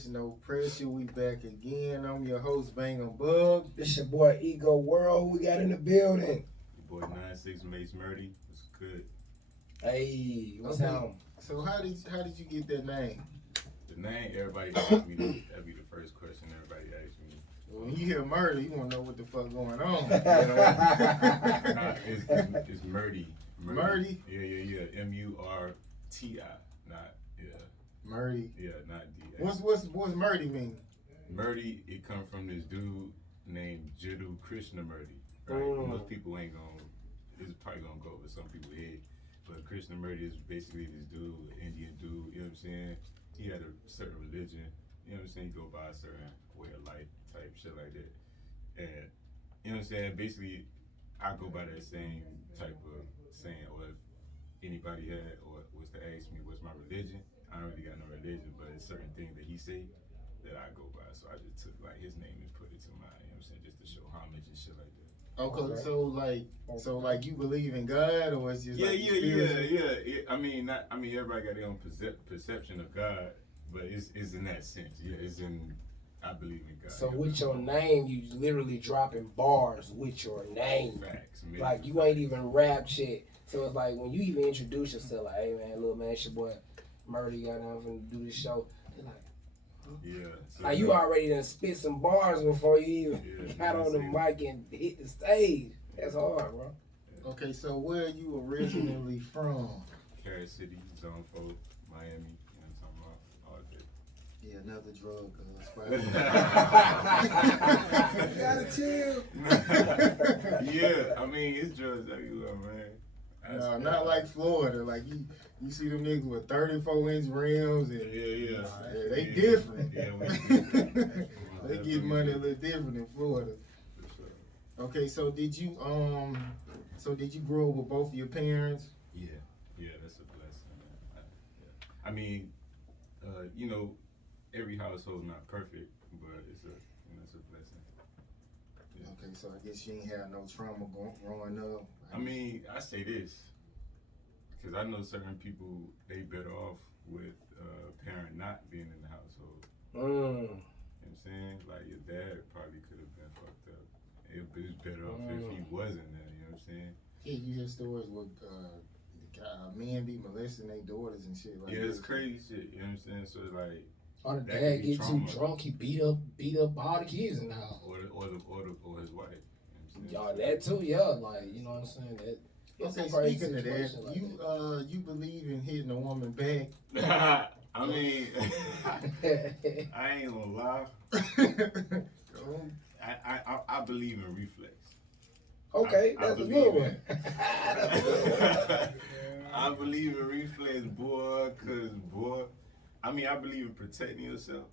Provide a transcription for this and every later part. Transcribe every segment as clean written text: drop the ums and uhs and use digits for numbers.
Stress, No Pressure. We back again. I'm your host, BangemBugg. This your boy Ego World. Who we got in the building? Your boy 96 Mayce Murti. What's good? Hey, what's Okay. up? So how did you get that name? The name, everybody asks me, that'd be the first question everybody asks me. When you hear murder, you want to know what the fuck going on. Nah, it's Murti. Murti? Yeah. M-U-R-T-I. Not, Murti. Yeah, not D. What's Murti mean? Murti, it come from this dude named Jiddu Krishnamurti. Right? Most people ain't gonna, it's probably gonna go over some people's head. But Krishnamurti is basically this dude, Indian dude, you know what I'm saying? He had a certain religion, you know what I'm saying? He go by a certain way of life type shit like that. And, you know what I'm saying? Basically, I go by that same type of saying, or if anybody had, or was to ask me what's my religion, I don't really got no religion, but it's certain things that he say that I go by. So I just took like his name and put it to mine, you know what I'm saying? Just to show homage and shit like that. Okay, so like you believe in God, or it's just Yeah. I mean, everybody got their own perception of God, but it's in that sense. Yeah, it's in, I believe in God. So with your name, you literally dropping bars with your name. Facts, Like you ain't even rap shit. So it's like when you even introduce yourself, like, hey man, little man, it's your boy Murti got nothing to do this show. They're like, yeah. So like you already done spit some bars before you even got on the mic and hit the stage. That's hard, bro. Okay, so where are you originally from? Carrot City, Zone 4, Miami. You know what I'm talking about? All day. Yeah, another drug. You gotta chill. Yeah, I mean, it's drugs everywhere, man. No, not like Florida. Like you see them niggas with 34-inch rims and Yeah. they different. Yeah, they get money a little different in Florida. For sure. Okay, so did you grow up with both of your parents? Yeah, that's a blessing, man. I mean, you know, every household not perfect, but it's a blessing. Yeah. Okay, so I guess you ain't had no trauma growing up. I mean, I say this because I know certain people, they better off with a parent not being in the household. You know what I'm saying? Like your dad probably could have been fucked up. It was better off if he wasn't there. You know what I'm saying? Yeah, you hear stories with men be molesting their daughters and shit like that. Yeah, it's crazy shit. You know what I'm saying? So like, Or the that dad could be get too trauma. drunk, he beat up all the kids in the house. or his wife. You know Y'all what I'm saying? that too, yeah. Like, you know what I'm saying? Okay, crazy speaking of that, situation like that. you believe in hitting a woman back? I mean, I ain't gonna lie. I believe in reflex. Okay, I that's a believe good in- one. That's a good one. I believe in reflex, boy, I mean, I believe in protecting yourself.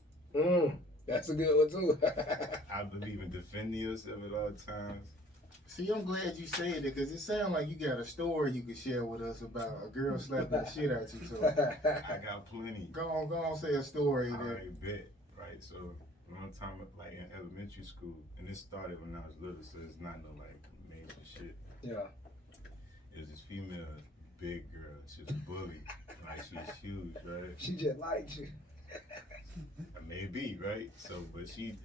That's a good one too. I believe in defending yourself at all times. See, I'm glad you said that because it sounds like you got a story you could share with us about a girl slapping the shit out you. So I got plenty. go on, say a story. All That, right, bet. Right, so one time, like in elementary school, and this started when I was little, so it's not no like major shit. Yeah. It was this female, big girl. She was a bully. Like she was huge, right? She just liked you. Maybe, right? So, but she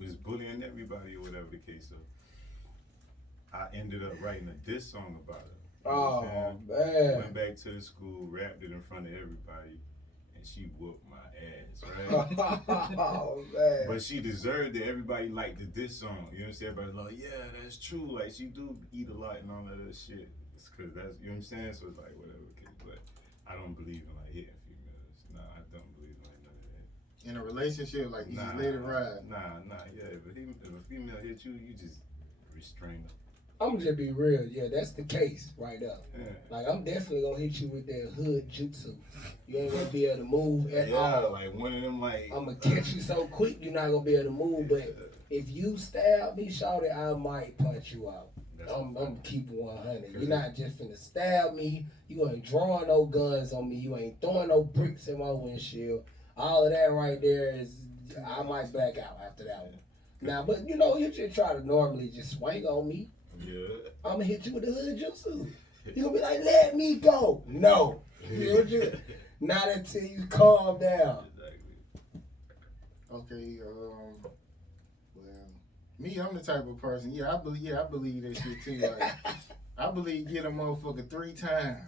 was bullying everybody or whatever the case. So, I ended up writing a diss song about her. You know what I'm saying? Man. Went back to the school, rapped it in front of everybody, and she whooped my ass, right? Oh man. But she deserved it. Everybody liked the diss song. You know what I'm saying? Everybody's like, yeah, that's true. Like, she do eat a lot and all of that shit. It's because that's, you know what I'm saying? So it's like, whatever, okay. But I don't believe in, like, hitting females. Nah, I don't believe in, like, none of that. in a relationship, like you just let it ride. Nah, yeah. If a female hit you, you just restrain her. I'm just be real, yeah, that's the case right there. Yeah. Like I'm definitely gonna hit you with that hood jutsu. You ain't gonna be able to move at all. Like one of them, like I'm gonna catch you so quick you're not gonna be able to move. But if you stab me, shawty, I might punch you out. I'm keeping 100. You're not just finna stab me. You ain't drawing no guns on me. You ain't throwing no bricks in my windshield. All of that right there is, I might back out after that one. Now, but you know, you just try to normally just swing on me. Yeah. I'm gonna hit you with the hood jutsu. You gonna be like, let me go. No. You know, not until you calm down. Exactly. Okay, well, me, I'm the type of person. Yeah, I believe that shit too. Like, I believe get a motherfucker 3 times.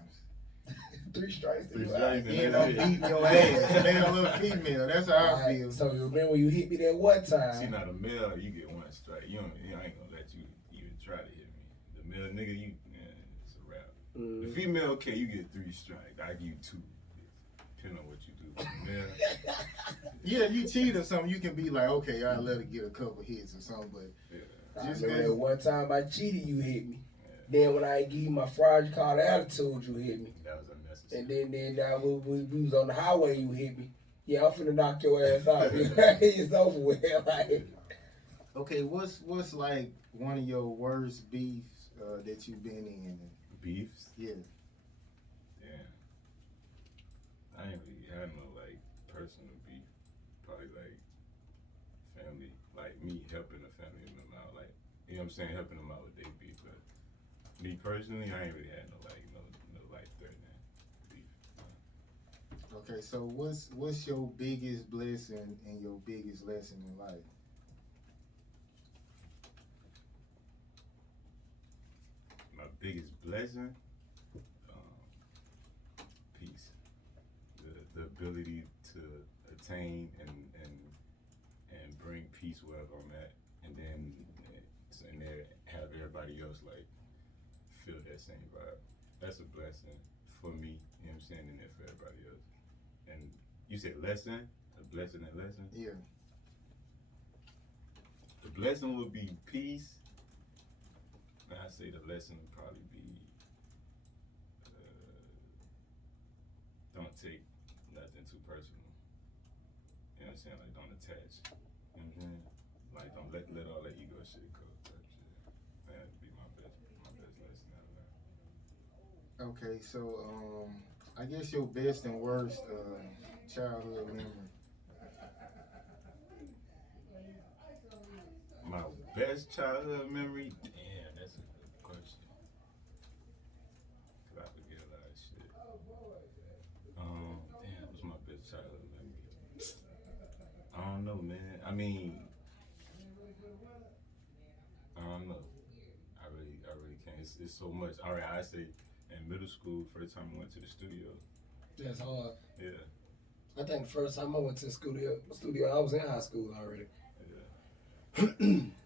3 strikes. Three You strikes. Then I'm beating your ass, male or female. That's how I feel. So you remember when you hit me that one time? See, now the male, you get 1 strike. I ain't gonna let you even try to hit me. The male nigga, it's a wrap. The female, okay, you get 3 strikes. I give you 2. Depending on what you do. The male, Yeah, you cheat or something, you can be like, okay, I'll let her get a couple hits or something, but yeah. I just remember that cause, one time I cheated, you hit me. Then when I give you my Friday card attitude, you hit me. That was unnecessary. And then we was on the highway, you hit me. Yeah, I'm finna knock your ass out. It's over with. Like, okay, what's like one of your worst beefs that you've been in? Beefs? Yeah. Yeah. I ain't really had no like personal beef. Probably like family, like me helping a family member out, like you know what I'm saying, helping them out with their beef. But me personally, I ain't really had no life threatening beef. Okay, so what's your biggest blessing and your biggest lesson in life? My biggest blessing, peace. The ability to attain and bring peace wherever I'm at, and then have everybody else like feel that same vibe. That's a blessing for me, you know what I'm saying, and then for everybody else. And you said lesson, a blessing and lesson? Yeah. The blessing would be peace. And I say the lesson would probably be don't take nothing too personal. You know what I'm saying? Like don't attach. You know what I'm saying? Like don't let all that ego shit go type shit. That'd be my best lesson out of that. Okay, so I guess your best and worst childhood memory. My best childhood memory? Damn, that's a good question. Cause I forget a lot of shit. Damn, what's my best childhood memory? I don't know, man. I mean, I don't know. I really can't. It's so much. All right, I say in middle school, first time I went to the studio. that's hard. Yeah, I think the first time I went to the studio, I was in high school already. yeah.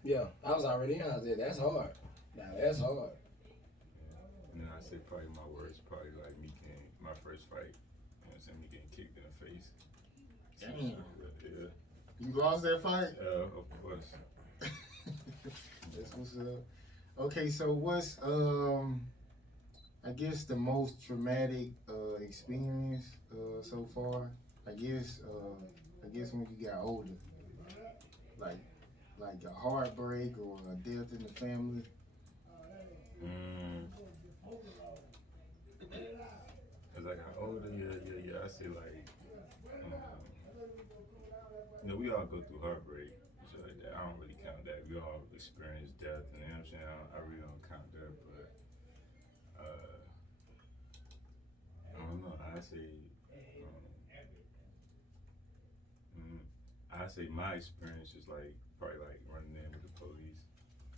Yeah, I was already in high school. That's hard. Now that's hard. Yeah. And then I say probably my worst, probably like me getting my first fight. You know what I'm saying? Me getting kicked in the face. Damn. Yeah. You lost that fight? Of course. That's what's up. Okay, so what's I guess the most traumatic experience so far? I guess when you got older, like a heartbreak or a death in the family. As I got older, yeah. I say like, we all go through heartbreak, shit like that. I don't really count that. We all experience death, and you know what I'm saying. I really don't count that, but I don't know. I say my experience is like probably like running in with the police.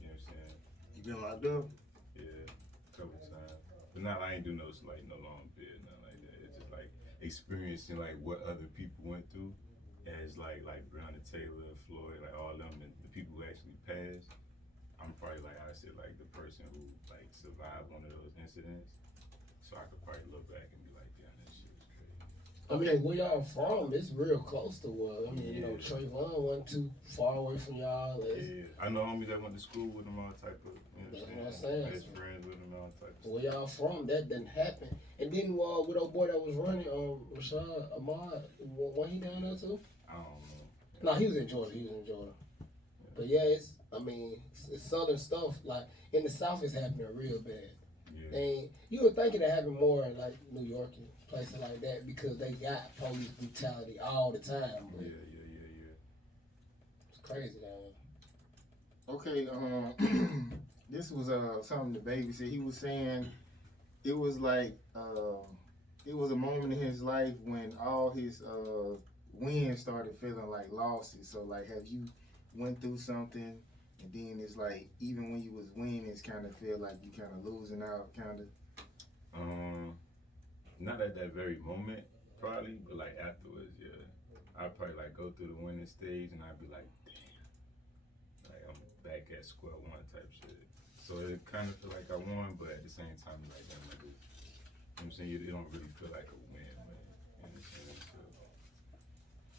You know what I'm saying? You been locked up? Yeah, a couple times. But now I ain't do no long bid, nothing like that. It's just like experiencing like what other people went through as like Breonna Taylor, Floyd, like all them, and the people who actually passed. I'm probably like I said, like the person who like survived one of those incidents. So I could probably look back and be like, damn, that shit was crazy. I mean, where y'all from? It's real close to what. I mean, you know, Yeah. Trayvon wasn't too far away from y'all. Yeah, I know homies that went to school with them, all type of, you know That's what I'm what I'm saying? saying. Best friends with them, all type of Where y'all from? That didn't happen. And then with old boy that was running, Rashad Ahmad, wasn't he down there too? I don't know. No, he was in Georgia. But yeah, it's southern stuff. Like in the South, it's happening real bad. Yeah. And you would think it happened more in like New York and places like that because they got police brutality all the time. But Yeah. it's crazy down Okay, this was something the baby said. He was saying it was like it was a moment in his life when all his wins started feeling like losses. So like, have you went through something, and then it's like even when you was winning, it's kind of feel like you kind of losing out, kind of. Not at that very moment, probably, but like afterwards, yeah. I'd probably like go through the winning stage, and I'd be like, damn, like I'm back at square one type shit. So it kind of feel like I won, but at the same time, like damn, like you know what I'm saying, it don't really feel like a win, man. You know what I'm saying? So,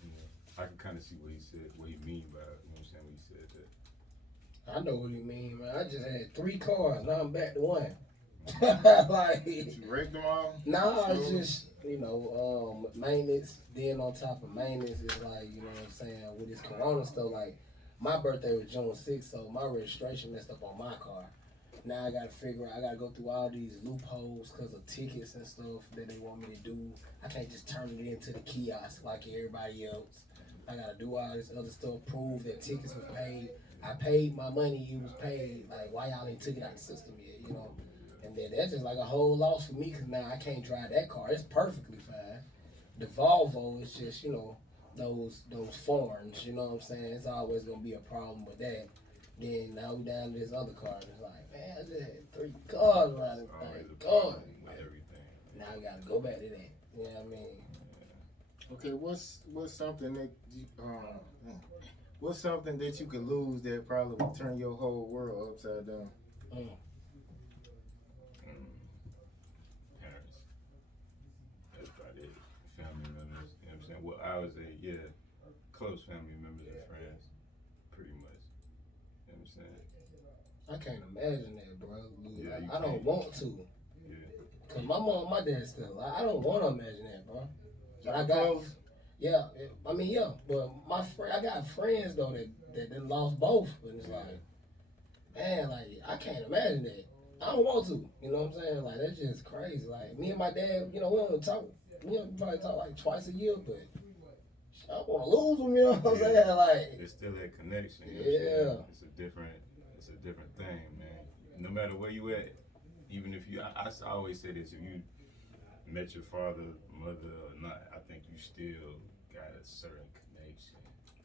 you know, I can kind of see what he said, what he mean by, you know what I'm saying, when he said that. I know what you mean, man. I just had 3 cars, now I'm back to 1. Like, You wrecked them all? nah, it's just, you know, maintenance. Then on top of maintenance, it's like, you know what I'm saying, with this corona stuff, like, my birthday was June 6th, so my registration messed up on my car. Now I gotta figure out, I gotta go through all these loopholes because of tickets and stuff that they want me to do. I can't just turn it into the kiosk like everybody else. I gotta do all this other stuff, prove that tickets were paid. I paid my money, it was paid. Like, why y'all ain't took it out of the system yet, you know? And then that's just like a whole loss for me because now I can't drive that car. It's perfectly fine. The Volvo is just, you know, those foreigns, you know what I'm saying? It's always gonna be a problem with that. Then now we down to this other car. And it's like, man, I just had 3 cars around this Always thing. a God. problem with everything. Now we gotta go back to that. You know what I mean? Okay, what's something that you, what's something that you could lose that probably would turn your whole world upside down? Parents. That's about it. Family members. You know what I'm saying? Well, I would say, yeah, close family members and friends, pretty much. You know what I'm saying? I can't imagine that, bro. Yeah, you I don't can't. want to. Yeah. Cause my mom and my dad still. I don't want to imagine that, bro. But I got, Close? yeah. I mean, yeah. But I got friends though that done lost both, but it's like, man, like I can't imagine that. I don't want to. You know what I'm saying? Like that's just crazy. Like me and my dad, you know, we don't talk. We probably talk like twice a year, but I don't want to lose them. You know what I'm saying? Like, There's still that connection. You know what I'm saying? It's a different thing, man. No matter where you at, even if you, I always say this: if you met your father, mother, or not, I think you still got a certain connection.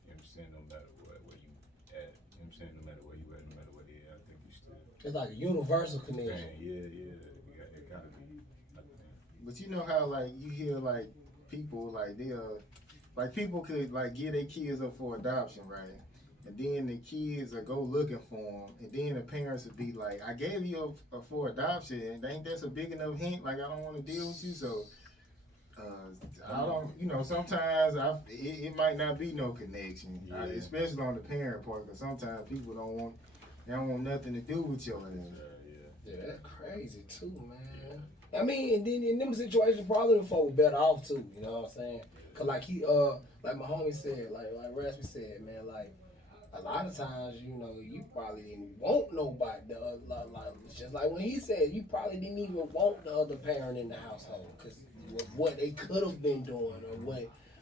You know what I'm saying? No matter where you at. You know what I'm saying? No matter where you at, no matter where they at, I think you still. it's like a universal connection. Man, yeah. It gotta be. I think. But you know how like you hear like people like like people could like give their kids up for adoption, right? And then the kids will go looking for them, and then the parents would be like, "I gave you up for adoption, and ain't that's a big enough hint? Like I don't want to deal with you." So I don't, you know, sometimes it might not be no connection, especially on the parent part, because sometimes people they don't want nothing to do with your ass. Yeah, that's crazy too, man. I mean, and then in them situations, probably the folk better off too. You know what I'm saying? Cause like like my homie said, like Raspy said, man, like a lot of times, you know, you probably didn't want nobody. Like just like when he said, you probably didn't even want the other parent in the household, cause what they could have been doing or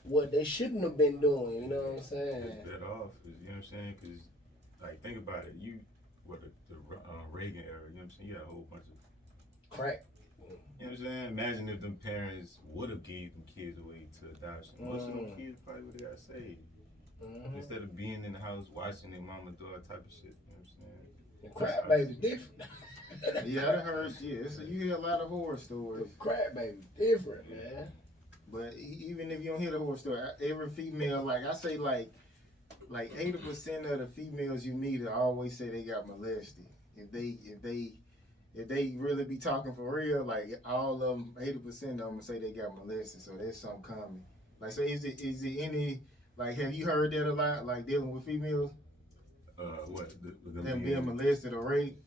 what they shouldn't have been doing. You know what I'm saying? It's better off, you know what I'm saying? Cause like think about it, the Reagan era, you know what I'm saying? You had a whole bunch of Crack. You know what I'm saying? Imagine if them parents would have gave them kids away to adoption. Most of them kids probably would have got saved. Instead of being in the house watching their mama do all type of shit. You know what I'm saying? The crap baby different. Yeah, I heard. Yeah, you hear a lot of horror stories. The crap baby different, man. But even if you don't hear the horror story, every female, like I say, like 80% of the females you meet always say they got molested. If they really be talking for real, like all of them, 80% of them say they got molested. So there's something coming. Like, so is it any, like, have you heard that a lot, like dealing with females? What? Them being molested or raped?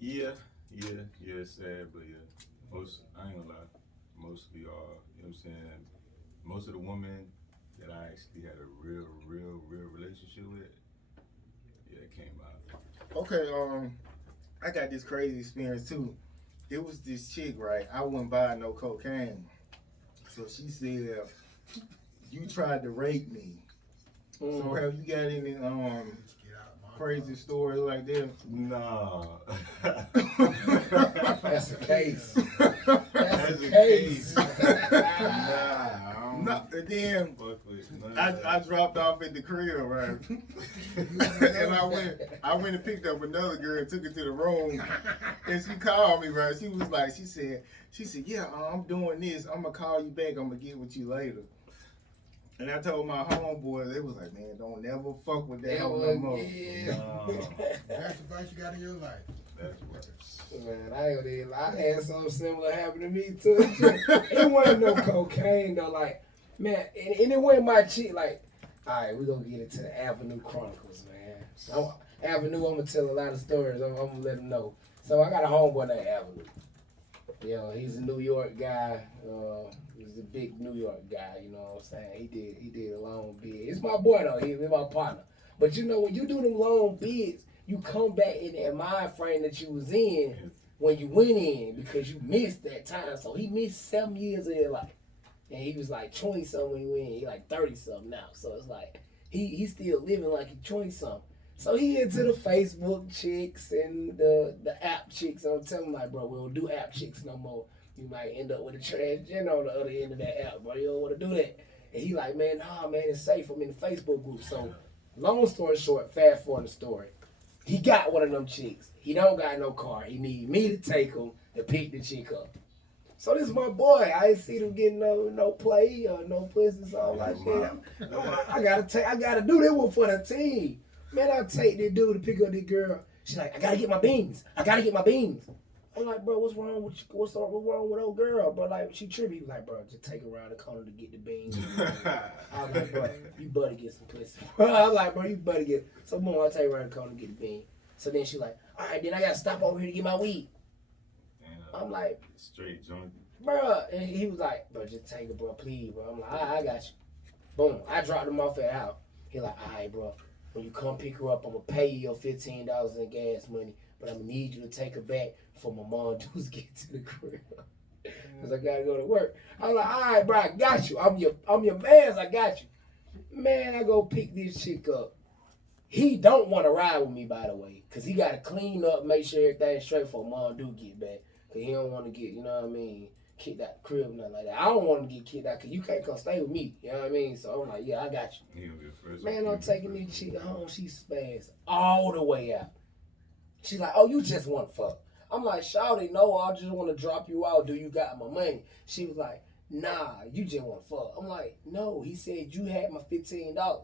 Yeah, it's sad, but yeah. I ain't gonna lie, mostly you know what I'm saying? Most of the women that I actually had a real relationship with, yeah, it came out. Okay, I got this crazy experience too. It was this chick, right? I wouldn't buy no cocaine. So she said, "You tried to rape me." So have you got any crazy stories like that? No. That's the case. That's the case. Nah, No, and then Fuck with none I of that. dropped off at the crib, right? And I went and picked up another girl and took her to the room. And she called me, right? She said, yeah, I'm doing this. I'm gonna call you back. I'm gonna get with you later. And I told my homeboys, they was like, man, don't never fuck with that hoe no more. That's the advice you got in your life. That's worse. Man, I had something similar happen to me too. It wasn't no cocaine though, like, man, and it wasn't my chick, like, alright, we're gonna get into the Avenue Chronicles, man. Avenue, I'm gonna tell a lot of stories, I'm gonna let them know. So I got a homeboy named Avenue. You know, he's a New York guy, he's a big New York guy, you know what I'm saying? He did a long bid. It's my boy though, he's my partner. But you know, when you do them long bids, you come back in that mind frame that you was in when you went in because you missed that time. So he missed 7 years of his life. And he was like 20-something when he went in. He like 30-something now. So it's like, he's still living like he's 20-something. So he into the Facebook chicks and the app chicks. And I'm telling him like, bro, we don't do app chicks no more. You might end up with a transgender on the other end of that app, bro. You don't want to do that. And he like, man, nah, man, it's safe. I'm in the Facebook group. So long story short, fast forward the story. He got one of them chicks. He don't got no car. He need me to take him to pick the chick up. So this is my boy. I ain't see him getting no play or no pussy. So I'm like, damn, I gotta do this one for the team. Man, I take this dude to pick up this girl. She's like, I gotta get my beans. I'm like, bro, what's wrong with old girl? Bro, like, she trippy. He was like, bro, just take her around the corner to get the beans. I was like, bro, you better get some pussy. I was like, bro, you better get. So, boom, I'll take her around the corner to get the beans. So then she like, all right, then I gotta stop over here to get my weed. I'm like, straight joint. bro. And he was like, bro, just take it, bro, please, bro. I'm like, all right, I got you. Boom, I dropped him off at the house. He like, all right, bro, when you come pick her up, I'm gonna pay you your $15 in gas money. But I'm gonna need you to take her back for my mom to get to the crib. Cause I gotta go to work. I'm like, all right, bro, I got you. I'm your man's, I got you. Man, I go pick this chick up. He don't want to ride with me, by the way. Cause he gotta clean up, make sure everything's straight for mom do get back. Cause he don't want to get, you know what I mean, kicked out the crib, nothing like that. I don't want to get kicked out cause you can't come stay with me. You know what I mean? So I'm like, yeah, I got you. He gonna be the first Man, one. I'm taking this chick home. She spazzed all the way out. She's like, oh, you just want to fuck. I'm like, shawty, no, I just want to drop you out. Do you got my money? She was like, nah, you just want to fuck. I'm like, no, he said you had my $15.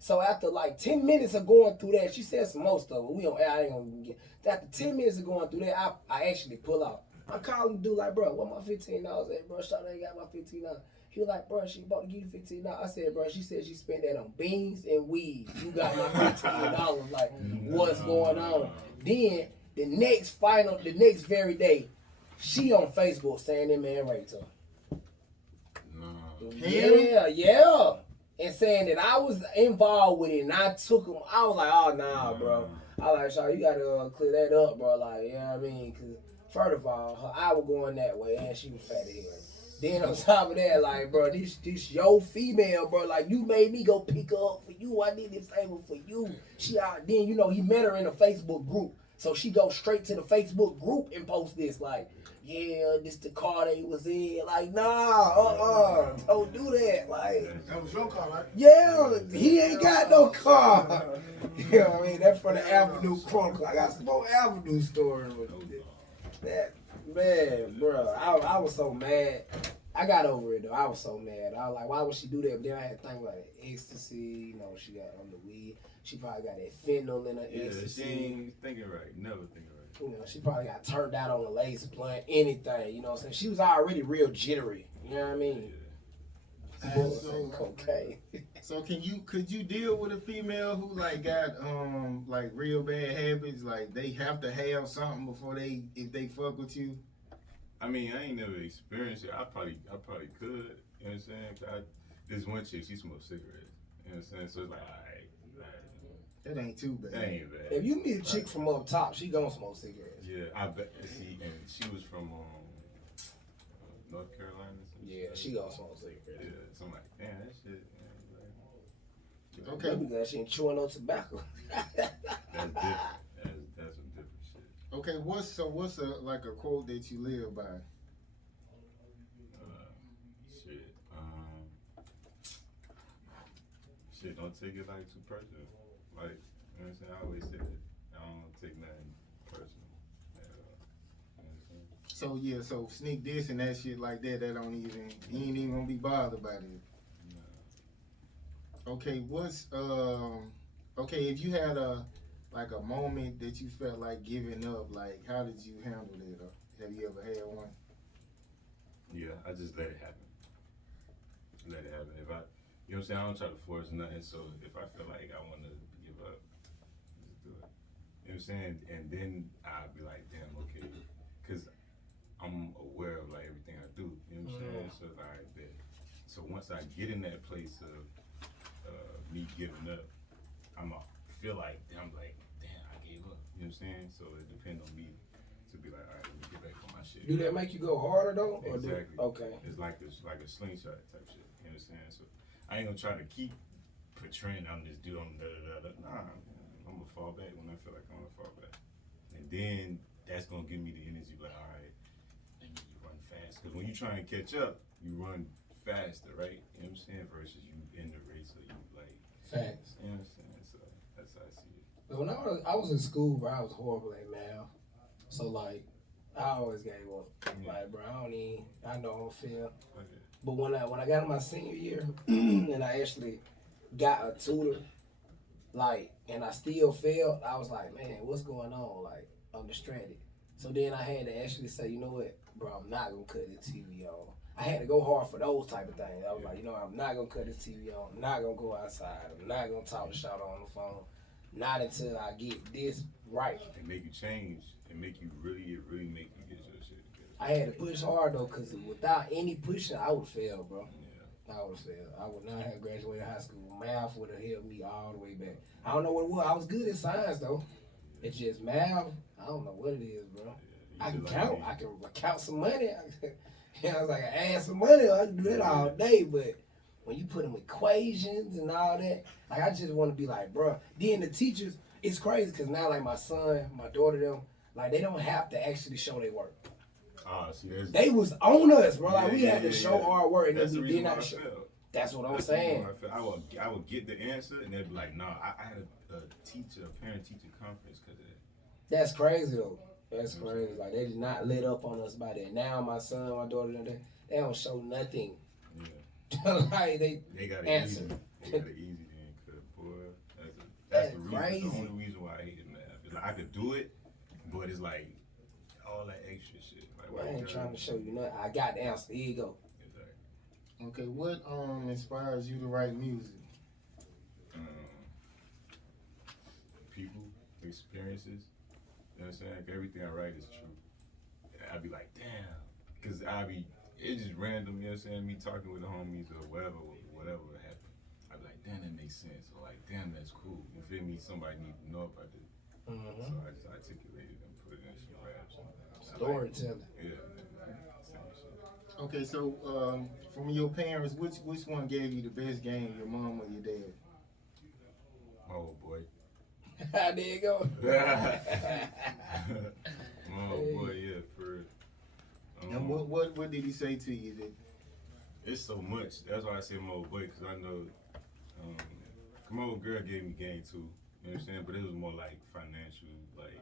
So after like 10 minutes of going through that, she said some more stuff, but I ain't gonna get. After 10 minutes of going through that, I actually pull out. I'm calling the dude like, bro, what my $15 at, bro? Shawty ain't got my $15. He was like, bro, she about to give you $15. I said, bro, she said she spent that on beans and weed. You got my $15. Like, what's going on? Then the next very day, she on Facebook saying that man raped her. No. Yeah. And saying that I was involved with it and I took him. I was like, oh, nah, bro. I was like, Shaw, you gotta clear that up, bro. Like, you know what I mean? Because, first of all, her eye was going that way and she was fat as hell. Then on top of that, like, bro, this your female, bro. Like, you made me go pick her up for you. I did this favor for you. She out. Then, you know, he met her in a Facebook group. So she goes straight to the Facebook group and post this, like, yeah, this the car they was in. Like, nah, don't do that. Like, That was your car, right? yeah, he ain't got no car. You know what I mean? That's from the Avenue Chronicles. I got some more Avenue stories with that. Man, bro, I was so mad. I got over it though. I was so mad. I was like, why would she do that? But then I had to think about it. Ecstasy, you know, she got on the weed. She probably got that fentanyl in her ecstasy. She ain't thinking right. Never thinking right. You know, she probably got turned out on the lace blunt, anything. You know what I'm saying? She was already real jittery. You know what I mean? Cocaine. So could you deal with a female who like got like real bad habits? Like they have to have something before if they fuck with you? I mean, I ain't never experienced it. I probably could. You know what I'm saying? This one chick, she smoked cigarettes. You know what I'm saying? So it's like, all right. That ain't too bad. That ain't bad. If you meet a chick from up top, she gonna smoke cigarettes. Yeah, I bet. See, and she was from North Carolina. Yeah, she gonna smoke cigarettes. Yeah, so I'm like, damn, that shit. Man, Okay. Maybe because she ain't chewing no tobacco. that's different. That's some different shit. Okay, what's a quote that you live by? Shit. don't take it like too personal. Like, you know what I'm saying? I always say that. I don't take nothing personal at all. You know what I'm saying? So yeah, so sneak this and that shit like that, that don't even, you ain't even gonna be bothered by it. Nah. Okay, okay, if you had a moment that you felt like giving up, like how did you handle it? Or have you ever had one? Yeah, I just let it happen. Let it happen. If I, you know what I'm saying, I don't try to force nothing. So if I feel like I want to give up, just do it. You know what I'm saying? And then I'll be like, damn, okay, because I'm aware of like everything I do. You know what I'm saying? So it's like that. So once I get in that place of me giving up, I'ma feel like damn, I gave up. You know what I'm saying? So it depends on me to be like, all right, let me get back on my shit. Do that make you go harder though? Or Exactly. Okay. It's like a slingshot type shit. You know what I'm saying? So I ain't gonna try to keep portraying I'm this dude. I'm da. Nah, I'm gonna fall back when I feel like I'm gonna fall back, and then that's gonna give me the energy. Like, all right, let me run fast. Because when you try and catch up, you run faster, right? You know what I'm saying? Versus you in the race, so you like. Facts. You know what I'm saying? So that's how I see it. But when I was in school, bro, I was horrible at math. So like, I always gave up. Like, bro, I know I'm fail. Okay. But when I got in my senior year, and I actually got a tutor, like, and I still failed, I was like, man, what's going on? Like, I'm distracted. So then I had to actually say, you know what, bro, I'm not gonna cut the TV on. I had to go hard for those type of things. I was like, you know, I'm not gonna cut the TV on. I'm not gonna go outside. I'm not gonna talk to Shawty on the phone. Not until I get this right. It make you change. It make you really make you get your shit together. I had to push hard though, cause without any pushing, I would fail, bro. Yeah. I would fail. I would not have graduated high school. Math would have held me all the way back. I don't know what it was. I was good at science though. It's just math. I don't know what it is, bro. I can count. I can count some money. I was like, I add some money. I can do that all day. But when you put them equations and all that, like I just want to be like, bro. Then the teachers, it's crazy because now like my son, my daughter, them, like they don't have to actually show their work. See, they was on us, bro. Like we had to show yeah. our work, and that's then we the did not show. That's what I'm saying. I would get the answer, and they'd be like, "No, I had a parent-teacher conference because of that." That's crazy though. That's crazy. Like they did not lit up on us by that. Now my son, my daughter, they don't show nothing. Yeah. Like they got it answer. easy. They got it easy then, cause boy, that's the reason. Crazy. The only reason why I hated math. It's like I could do it, but it's like all that extra shit. Like, I ain't trying to show you nothing. I got the answer. Here you go. Exactly. Okay, what inspires you to write music? People, experiences. You know what I'm saying? Like everything I write is true. I'd be like, damn, cause it's just random. You know what I'm saying? Me talking with the homies or whatever would happen. I'd be like, damn, that makes sense. Or like, damn, that's cool. You feel me? Somebody needs to know about this. So I just articulated and put it in some raps. Storytelling. Yeah. Same shit. Okay, so from your parents, which one gave you the best game, your mom or your dad? Oh boy. There you go. Oh boy, yeah, for And what did he say to you? it's so much. That's why I say my old boy, because I know my old girl gave me game too. You know what I'm saying? But it was more like financial, like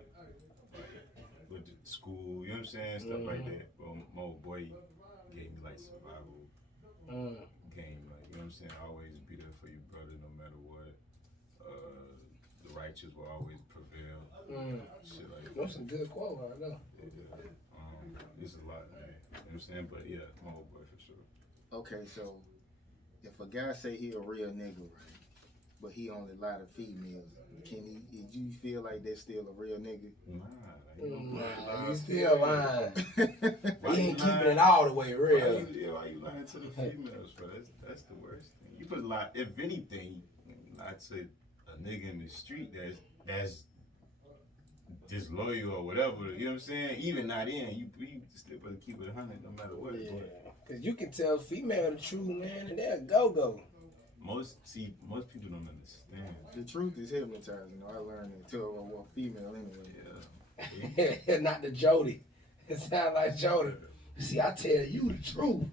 with the school, you know what I'm saying? Stuff like that. But my old boy gave me like survival game, like, you know what I'm saying? Always be there for your brother no matter what. The righteous will always prevail. Shit like that. That's some good quote right there. Yeah. It's a lot, man. You know what I'm saying? But yeah, my old boy for sure. Okay, so if a guy say he a real nigga, right, but he only lie to females, did you feel like that's still a real nigga? Nah, you still lying. Why He you ain't lying? keeping it all the way real. Why you lying to the females, bro? That's the worst thing. You put a lot, if anything, lie to a nigga in the street that's disloyal or whatever, you know what I'm saying? Even not in, you still better keep it 100 no matter what. Yeah. Cause you can tell female the truth, man, and they'll go. Most people don't understand. The truth is hypnotizing. I learned it to a female anyway. Yeah. Not the Jody. It sounds like Jody. See, I tell you the truth.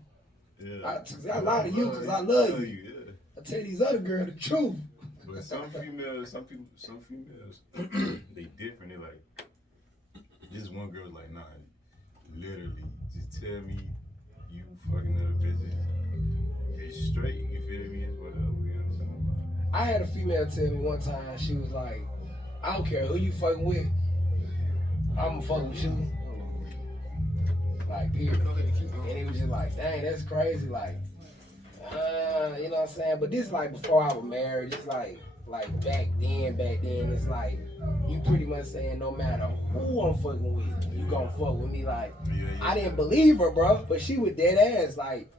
Yeah. I lie to you because I love you. Yeah. I tell these other girls the truth. But some females, they different. They like, this one girl was like, nah, literally, just tell me you fucking other bitches. It's straight, you feel me? It's whatever, you know what I'm saying? I had a female tell me one time, she was like, I don't care who you fucking with, I'ma fuck with you. Like, period. And it was just like, dang, that's crazy. Like, you know what I'm saying? But this like before I was married. It's like back then, it's like you pretty much saying no matter who I'm fucking with, you gonna fuck with me. Like, I didn't believe her, bro, but she was dead ass. Like,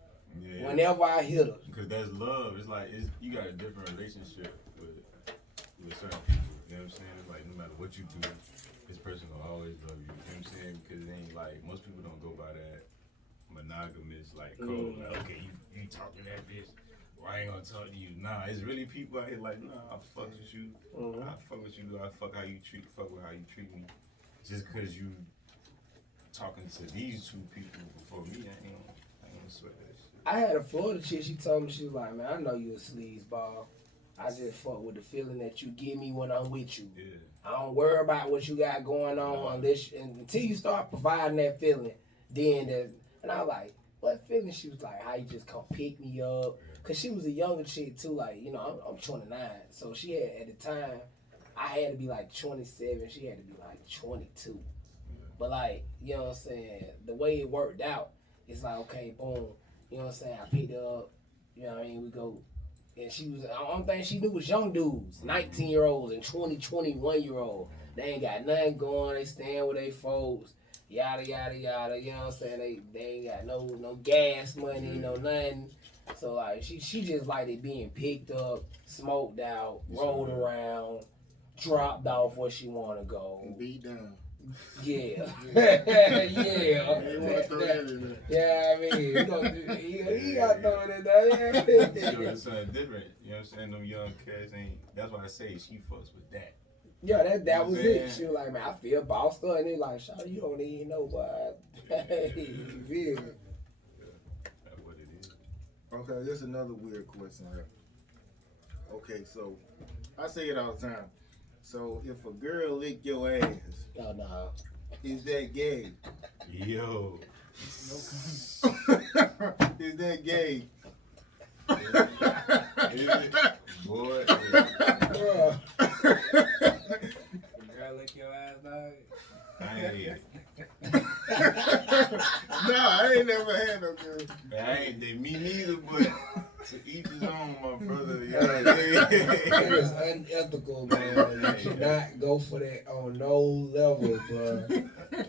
whenever I hit her. Because that's love. It's like you got a different relationship with certain people. You know what I'm saying? It's like no matter what you do, this person will always love you. You know what I'm saying? Because it ain't like most people don't go by that monogamous like code. Like, okay, you talk to that bitch. Well, I ain't gonna talk to you. Nah, it's really people out here like, nah, I fuck with you. I fuck with you. I fuck how you fuck with how you treat me. Just because you talking to these two people before me, I ain't gonna sweat that shit. I had a Florida chick, she told me, she was like, man, I know you a sleazeball. I just fuck with the feeling that you give me when I'm with you. Yeah. I don't worry about what you got going on until you start providing that feeling. And I was like, what feeling? She was like, how you just come pick me up. Cause she was a younger chick too, like, you know, I'm 29. So she had, at the time, I had to be like 27. She had to be like 22. But like, you know what I'm saying? The way it worked out, it's like, okay, boom. You know what I'm saying? I picked her up. You know what I mean? We go. And she was, the only thing she knew was young dudes, 19-year-olds and 21-year-olds. They ain't got nothing going. They staying with their folks. Yada, yada, yada. You know what I'm saying? They ain't got no gas money, no nothing. So like, she just like it being picked up, smoked out, rolled around, dropped off where she want to go. And beat down. Yeah. Yeah. Yeah. You want to throw that in there. Yeah, I mean, you got to throw it in there. Sure, it's something different. You know what I'm saying? Them young cats ain't. That's why I say she fucks with that. Yeah, that was it. She was like, man, I feel bossed up. And they like, Shawty, you don't even know what. Hey, you feel me? That's what it is. Okay, there's another weird question here. Okay, so I say it all the time. So if a girl lick your ass, Oh, no. is that gay? Yo. Is that gay? Is it? Boy. Bruh. Girl, lick your ass, dog. Hey. Nah, I ain't never had no girl. Me neither, but to each his own, my brother. That is unethical, man. You should not go for that on no level, bro.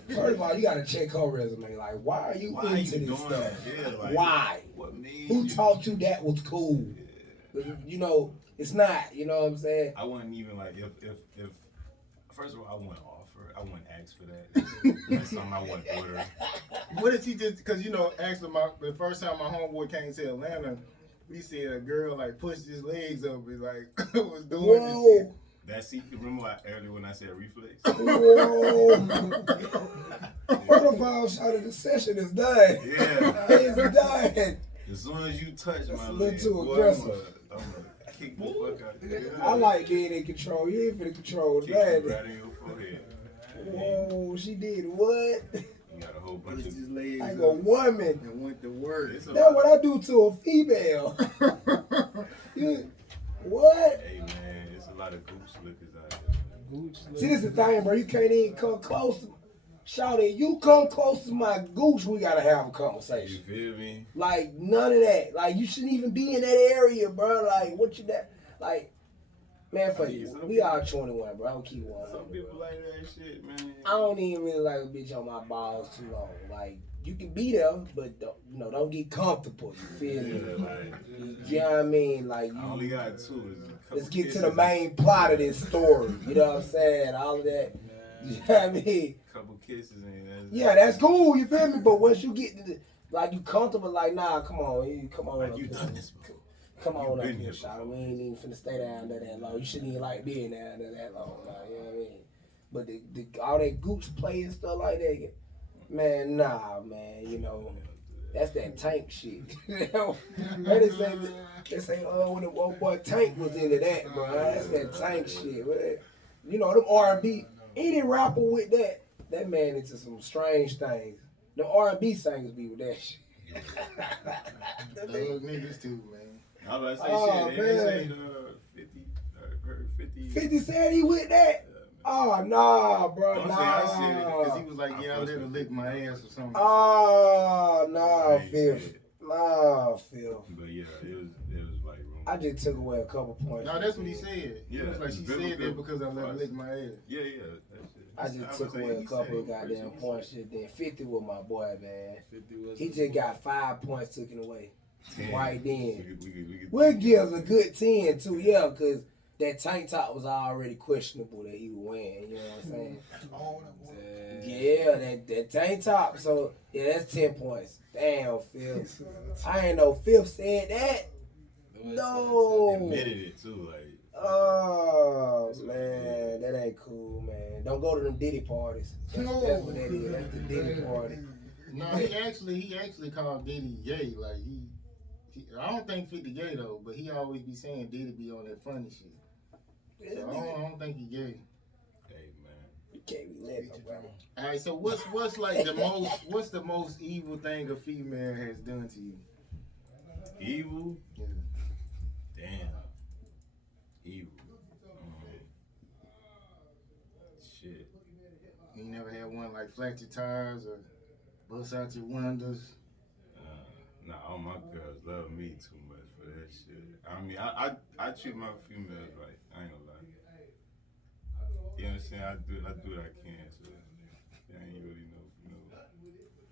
First of all, you gotta check her resume. Like, why are you into this stuff? Yeah, like, why? What made Who you? taught you that was cool? Yeah. You know, it's not. You know what I'm saying? I wouldn't even like if first of all I wouldn't offer, I wouldn't ask for that. That's something I wouldn't order. What if he just, because you know, actually the first time my homeboy came to Atlanta, we said a girl like pushed his legs up and like was doing this shit. Whoa. That's remember earlier when I said reflex? Whoa. First of all, Shawty, the session is done. Yeah. It's done. As soon as you touch That's my a little leg, too boy, aggressive. I'm gonna kick the fuck out of you. I like being in control. You ain't finna control Kick you that. right in your forehead. Whoa, she did what? You got a whole bunch Pushed of his legs Like up a woman. and went to work. It's a That's what I do to a female. What? Hey man, it's a lot of gooch slickers out there. See, this is the thing, bro. You can't even come close to Shawty, you come close to my gooch, we gotta have a You conversation. feel me? Like, none of that. Like, you shouldn't even be in that area, bro. Like, what you that? Like, man, for you. We all 21, bro. I don't keep one. Some people like that shit, man. I don't even really like a bitch on my balls too long. Like, you can be there, but don't get comfortable. You feel me? Yeah, like, You know what I mean? Like, I only you, got two. let's get to the main plot of this story. You know what I'm saying? All of that. You know what I mean? Couple kisses and Yeah, that's cool. You feel me? But once you get to the, like, you comfortable, like, nah, come on, come on. Like up you here. done this before. Come on You up been here, here Shawty. We ain't even finna stay down there that long. You shouldn't even like being down there that long. Like, you know what I mean? But the all that gooch play and stuff like that, man, nah, man, you know. That's that Tank shit. They say, oh, when the old boy Tank was into that, bro. That's that Tank shit. You know, them R&B, any rapper with that man into some strange things. The R&B singers be with that shit. Those niggas too, man. I was about to say Oh, shit. They man. say 50. 50 said he with that? Oh, nah, bro, Don't say nah. I said it, Cause he was like, yeah, I let her lick my ass or something. Oh, nah, I ain't Phil. said it. Nah, Phil. But yeah, it was like room. I just took away a couple points. No, that's what he said. He Yeah, was like, she biblical said that because I let her advice. lick my ass. Yeah, that's it. I just took away a couple of goddamn points. Shit. Then 50 was my boy, man. 50 was He just got 5 points taken away. 10. Right then. We We'll give a good 10 too, yeah, because that tank top was already questionable that he would win. You know what I'm saying? Yeah, that tank top. So, yeah, that's 10 points. Damn, Phil. I ain't know Phil said that. No. admitted it too, like. Oh, man, that ain't cool, man. Don't go to them Diddy parties. That's what that is. That's the Diddy party. No, he actually called Diddy gay. Like he I don't think 50 gay though, but he always be saying Diddy be on that funny shit. So I don't think he gay. Hey man. You can't be letting him, bro. All right, so what's like what's the most evil thing a female has done to you? Evil? Yeah. Damn. Evil. Shit. You never had one like flat your tires or bust out your windows? Nah, all my girls love me too much for that shit. I mean, I treat my females right. I ain't gonna lie. You know what I'm saying? I do what I can. So I ain't really know.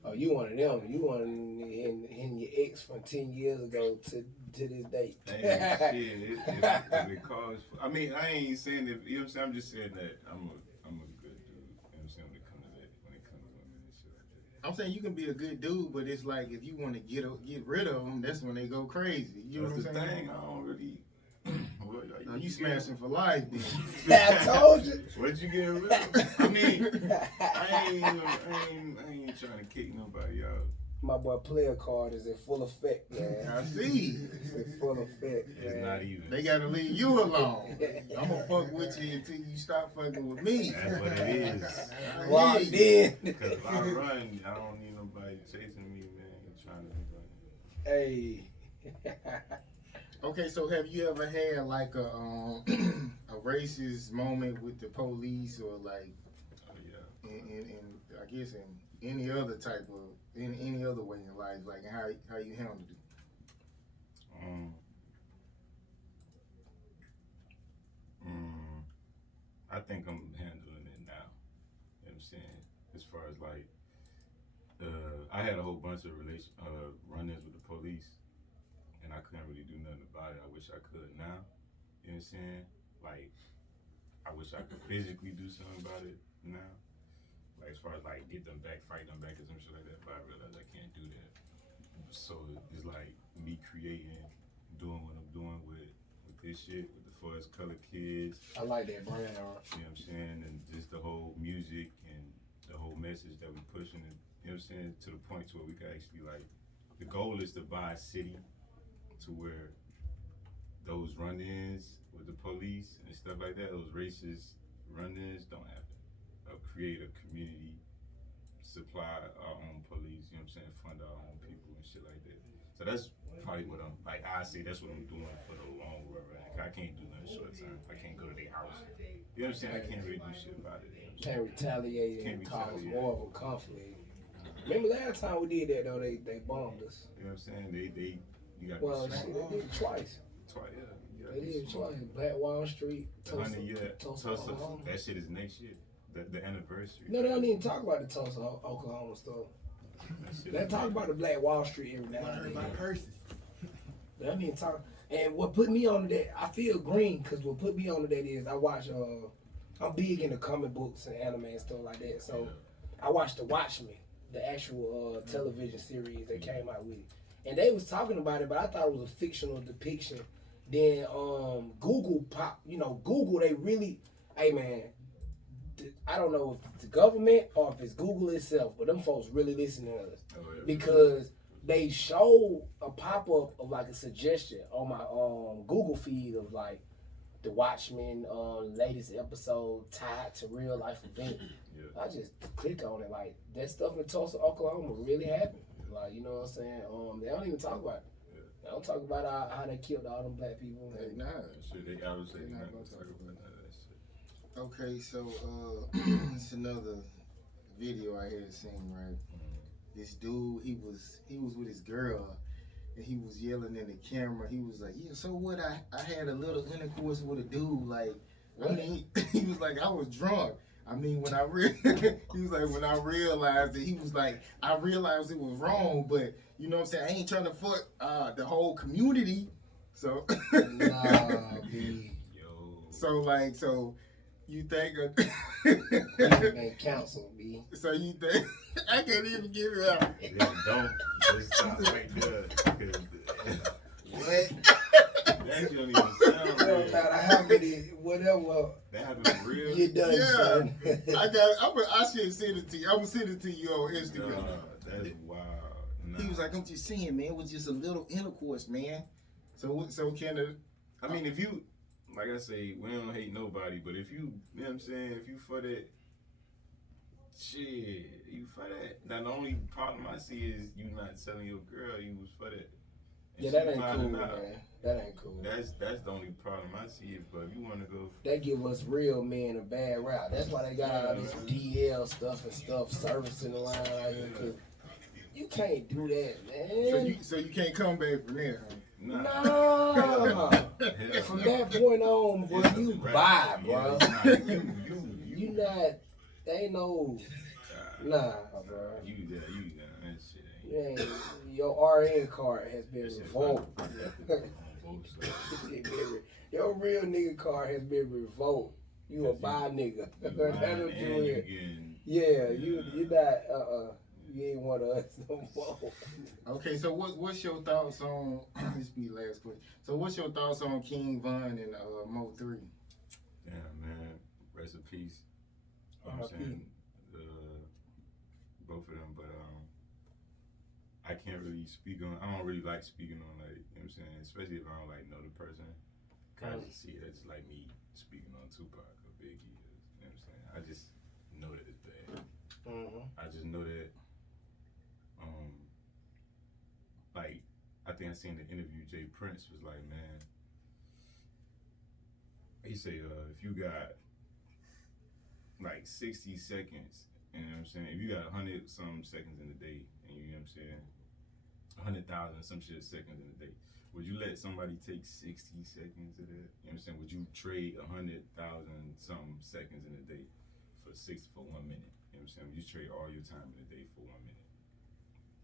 Oh, you one of them. You one in your ex from 10 years ago to this date. Hey, shit, if it calls for, I mean, I ain't saying that, you know what I'm saying? I'm just saying that I'm a good dude. You know what I'm saying? When it comes to women and shit like that. I'm saying you can be a good dude, but it's like if you want to get rid of them, that's when they go crazy. You know what I'm That's the saying? thing. I don't really. No, you smashing for life, then. I told you. What'd you get rid of? I mean, I ain't trying to kick nobody out. My boy player card is in full effect, man. I see. It's in full effect, It's man. not even. They gotta leave you alone. I'm gonna fuck with you until you stop fucking with me. That's what it is. Locked in. Because if I run, I don't need nobody chasing me, man. Trying to run. Hey. Okay, so have you ever had like a racist moment with the police or like Oh yeah. in I guess in any other type of in any other way in life, like how you handled it? I think I'm handling it now. You know what I'm saying? As far as like, I had a whole bunch of run-ins with the police, and I couldn't really do nothing about it. I wish I could now. You know what I'm saying? Like, I wish I could physically do something about it now. Like, as far as like get them back, fight them back, or some shit like that. But I realize I can't do that. So it's like me creating, doing what I'm doing with this shit, with the Forest Color Kids. I like that brand art. You know what I'm saying? And just the whole music and the whole message that we pushing, and, you know what I'm saying, to the point to where we can actually like, the goal is to buy a city to where those run-ins with the police and stuff like that, those racist run-ins don't happen. Create a community, supply our own police, you know what I'm saying, fund our own people and shit like that. So that's probably what I'm, like I say, that's what I'm doing for the long run, right? I can't do nothing short term. I can't go to their house. You know what I'm saying? I can't really do shit about it. You know what I'm saying? Can't retaliate and cause more of a conflict. Remember last time we did that though, they bombed us. You know what I'm saying? You got Well, to shit, they did it twice. Twice, yeah. They did it twice. Black Wall Street, The 100-year Tulsa, Oklahoma. that shit is next year. The anniversary. No, they don't even talk about the Tulsa, Oklahoma stuff. They talk about the Black Wall Street every now and then. They don't even talk. And what put me on that, I feel green, because what put me on that is I watch, I'm big into comic books and anime and stuff like that. So I watched the Watchmen, the actual television series they came out with. And they was talking about it, but I thought it was a fictional depiction. Then Google Google, they really, hey man, I don't know if it's the government or if it's Google itself, but them folks really listen to us. Oh, yeah. Because they showed a pop up of like a suggestion on my Google feed of like the Watchmen latest episode tied to real life event. Yeah. I just click on it like that stuff in Tulsa, Oklahoma really happened. Like you know what I'm saying? They don't even talk about it. Yeah. They don't talk about how they killed all them black people. They not. Shit, they obviously They're not not gonna talk about none of that shit. Okay, so it's another video I had seen, right? This dude, he was with his girl, and he was yelling in the camera. He was like, "Yeah, so what? I had a little intercourse with a dude. Like, I mean, he was like, I was drunk. I mean, when I he was like, when I realized it, he was like, I realized it was wrong, but you know what I'm saying? I ain't trying to fuck the whole community. So, Nah, B. so you think You've been counseled, B. so you think I can't even get it out. Yeah, don't just stop right there. 'Cause What? that don't even sound No real. matter how many, whatever That happened for real. you done, Yeah. son. I should send it to you. I'm gonna send it to you on Instagram. Nah, that's wild. Nah. He was like, I'm just saying, man, it was just a little intercourse, man. So can it? I mean, if you, like I say, we don't hate nobody, but if you know what I'm saying, if you for that, shit, you for that. Now, the only problem I see is you not telling your girl you was for that. And Yeah, she that ain't finding cool, out. man. That ain't cool. That's the only problem I see it. But if you want to go, That give us real men a bad rap. That's why they got all this DL stuff and stuff servicing the line out here. Cause you can't do that, man. So you can't come back from there. Huh? nah. No. Hell From no. that point on, bro, It's you a wrap. buy, Yeah, bro. it's not You not. They ain't no. Nah, bro. You that shit ain't. You ain't, your RN card has been That shit revoked. on both sides. Your real nigga card has been revoked. You a buy nigga. You That's lying what you and you is. getting. Yeah, you not you ain't one of us no more. Okay, so what's your thoughts on this? Be the last question. So what's your thoughts on King Von and Mo 3? Damn, man. Rest in peace. You know what I'm saying? Both of them, but I can't really speak on. I don't really like speaking on, like, you know what I'm saying, especially if I don't like know the person. Cause I just see it as like me speaking on Tupac or Biggie. You know what I'm saying? I just know that it's bad. I just know that. Like, I think I seen the interview. Jay Prince was like, man, he say, if you got like 60 seconds, you know what I'm saying? If you got 100 some seconds in a day, and you know what I'm saying, 100,000 some shit seconds in a day, would you let somebody take 60 seconds of that? You know what I'm saying? Would you trade 100,000 some seconds in a day for 1 minute? You know what I'm saying? Would you trade all your time in a day for 1 minute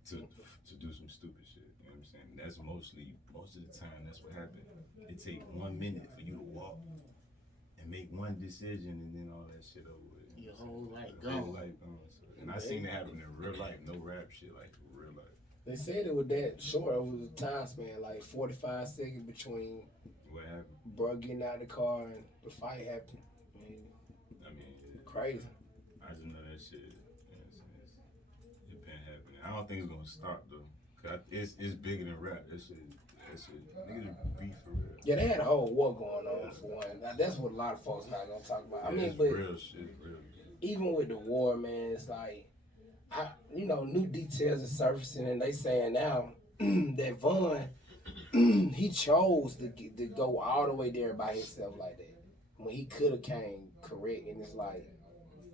to do some stupid shit? You know what I'm saying? That's most of the time. That's what happened. It take 1 minute for you to walk and make one decision, and then all that shit over with. Your whole life Whole gone. life gone. So, and I seen it happen in real life. No rap shit, like real life. They said it was that short. It was a time span, like 45 seconds between What happened? bro getting out of the car and the fight happened. I mean, Crazy. I just know that shit. It been happening. I don't think it's gonna stop though. 'Cause it's bigger than rap. That shit. Niggas beef for real. Yeah, they had a whole war going on for one. That's what a lot of folks not gonna talk about. I mean, it's but real shit. Real. even with the war, man, it's like, new details are surfacing, and they saying now that Von, he chose to go all the way there by himself like that when he could have came correct, and it's like,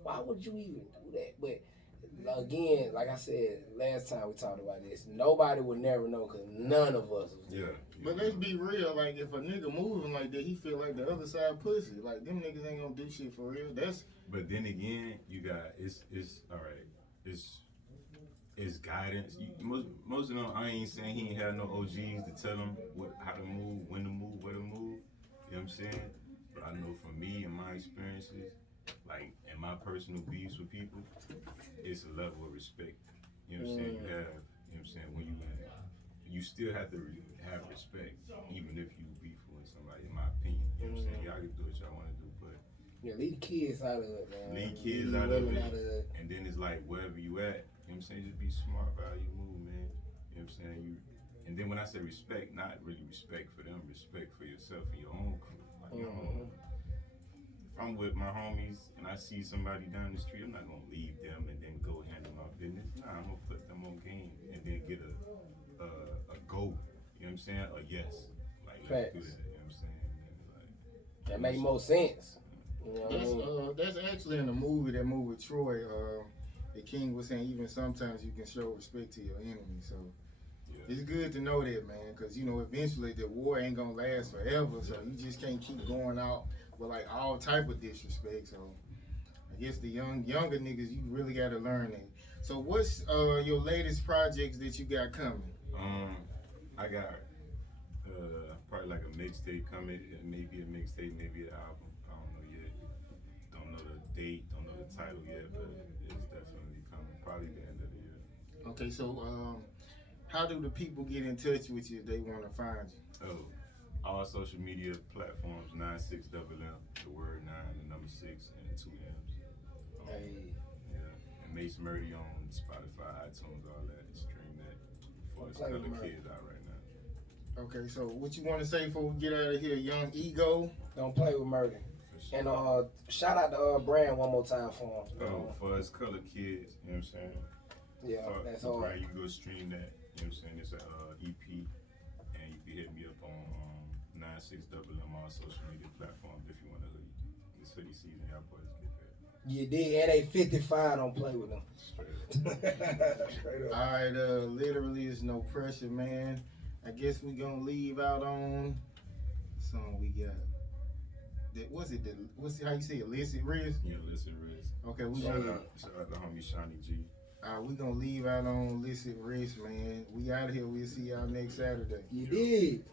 why would you even do that? But again, like I said last time we talked about this, nobody would never know because none of us was there. Yeah. But let's be real, like if a nigga moving like that, he feel like the other side pussy. Like them niggas ain't gonna do shit for real. But then again, you got it's all right. It's guidance. Most of them, I ain't saying he ain't had no OGs to tell him how to move, when to move, where to move. You know what I'm saying? But I know from me and my experiences, like in my personal beefs with people, it's a level of respect. You know what I'm saying? You have, you know what I'm saying? When you still have to have respect, even if you beef with somebody. In my opinion, you know what I'm saying? Y'all can do what y'all want to do, but Yeah, leave the kids out of it, man. leave kids out of it. And then it's like wherever you at, you know what I'm saying? Just be smart about how you move, man. You know what I'm saying? And then when I say respect, not really respect for them, respect for yourself and your own crew. Like, your own. If I'm with my homies and I see somebody down the street, I'm not gonna leave them and then go handle my business. Nah, I'm gonna put them on game and then get a go. You know what I'm saying? A yes. Like, let's do that. You know what I'm saying? Like, that make more sense. You know what I mean? That's actually in the movie, that movie Troy. The king was saying even sometimes you can show respect to your enemy. So it's good to know that, man, because you know eventually the war ain't gonna last forever. So you just can't keep going out with like all type of disrespect. So I guess the younger niggas, you really got to learn that. So what's your latest projects that you got coming? I got probably like a mixtape coming, maybe a mixtape, maybe an album. I don't know yet. Don't know the date, don't know the title yet, but it's definitely coming. Probably the end of the year. Okay, so how do the people get in touch with you if they want to find you? Oh, all social media platforms, 96MM, the word 9, the number 6, and 2 M's. Hey. Yeah, and Mayce Murti on Spotify, iTunes, all that. Stream that for the Play with other Murti. kids out right now. Okay, so what you want to say before we get out of here, Young Ego? Don't play with Murti. For sure. And shout out to Brand one more time for him. Oh, for us color kids, you know what I'm saying? Yeah, that's all. Right, you can go stream that. You know what I'm saying? It's a EP, and you can hit me up on 96MM on social media platforms if you want to hoodie. This hoodie season, y'all boys get that. You did, and they 55. Don't play with them. Straight up. All right, literally, it's no pressure, man. I guess we gonna leave out on song we got. What's how you say illicit risk? Yeah, listen, Riz. Okay, we Shout gonna out to homie Shawnee G. we gonna leave out on illicit risk, man. We out of here. We'll see y'all next Saturday. You did.